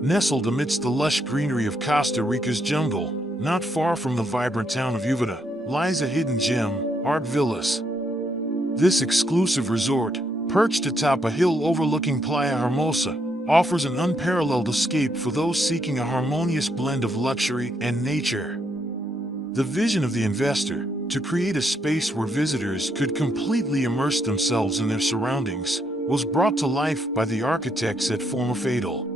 Nestled amidst the lush greenery of Costa Rica's jungle, not far from the vibrant town of Uvita, lies a hidden gem, Art Villas. This exclusive resort, perched atop a hill overlooking Playa Hermosa, offers an unparalleled escape for those seeking a harmonious blend of luxury and nature. The vision of the investor, to create a space where visitors could completely immerse themselves in their surroundings, was brought to life by the architects at Formafatal.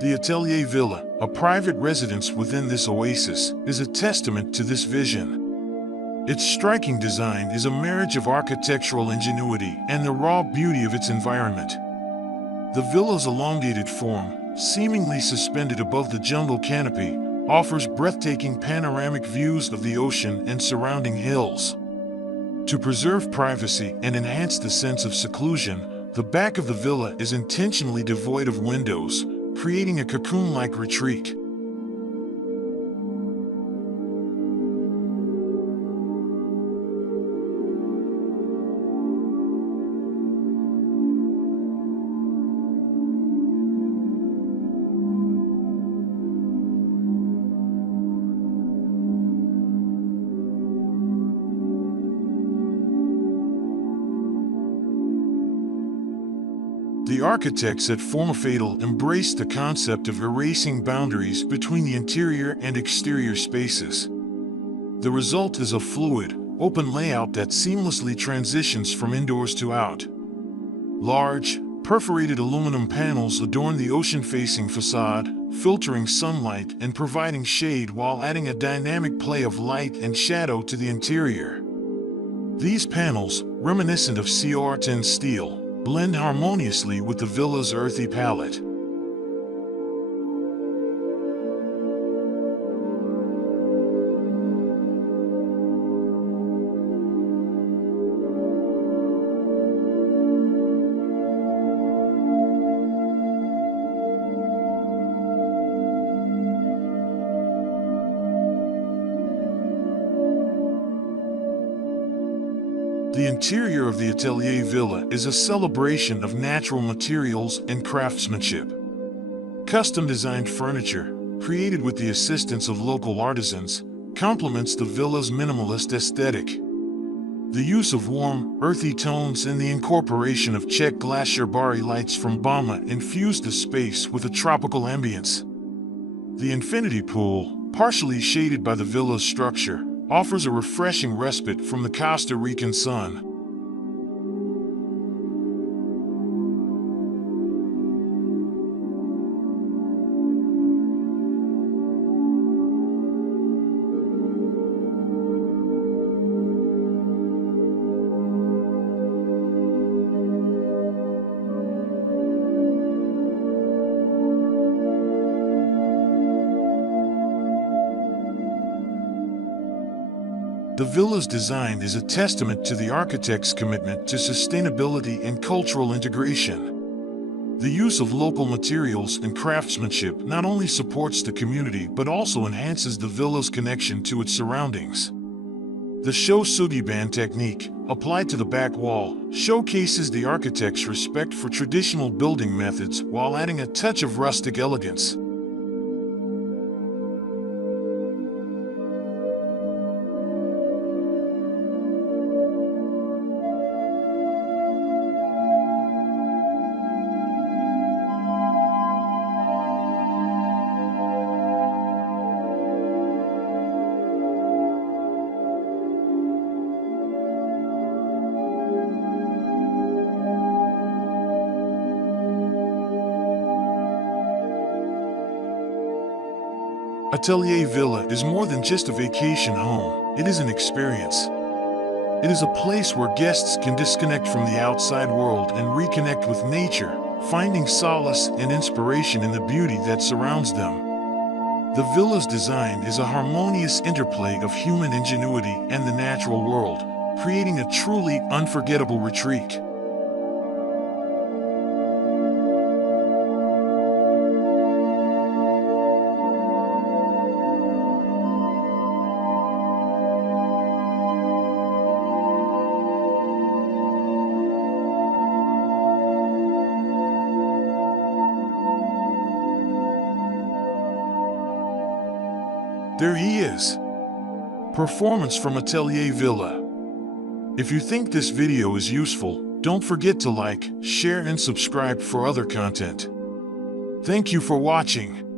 The Atelier Villa, a private residence within this oasis, is a testament to this vision. Its striking design is a marriage of architectural ingenuity and the raw beauty of its environment. The villa's elongated form, seemingly suspended above the jungle canopy, offers breathtaking panoramic views of the ocean and surrounding hills. To preserve privacy and enhance the sense of seclusion, the back of the villa is intentionally devoid of windows, creating a cocoon-like retreat. The architects at Formafatal embraced the concept of erasing boundaries between the interior and exterior spaces. The result is a fluid, open layout that seamlessly transitions from indoors to out. Large, perforated aluminum panels adorn the ocean-facing facade, filtering sunlight and providing shade while adding a dynamic play of light and shadow to the interior. These panels, reminiscent of sea orton steel, blend harmoniously with the villa's earthy palette. The interior of the Atelier Villa is a celebration of natural materials and craftsmanship. Custom-designed furniture, created with the assistance of local artisans, complements the villa's minimalist aesthetic. The use of warm, earthy tones and the incorporation of check glass sherbari lights from Bama infuse the space with a tropical ambience. The infinity pool, partially shaded by the villa's structure, offers a refreshing respite from the Costa Rican sun. The villa's design is a testament to the architect's commitment to sustainability and cultural integration. The use of local materials and craftsmanship not only supports the community but also enhances the villa's connection to its surroundings. The shosugi band technique, applied to the back wall, showcases the architect's respect for traditional building methods while adding a touch of rustic elegance. Atelier Villa is more than just a vacation home, it is an experience. It is a place where guests can disconnect from the outside world and reconnect with nature, finding solace and inspiration in the beauty that surrounds them. The villa's design is a harmonious interplay of human ingenuity and the natural world, creating a truly unforgettable retreat. There he is. Performance from Atelier Villa. If you think this video is useful, don't forget to like, share and subscribe for other content. Thank you for watching.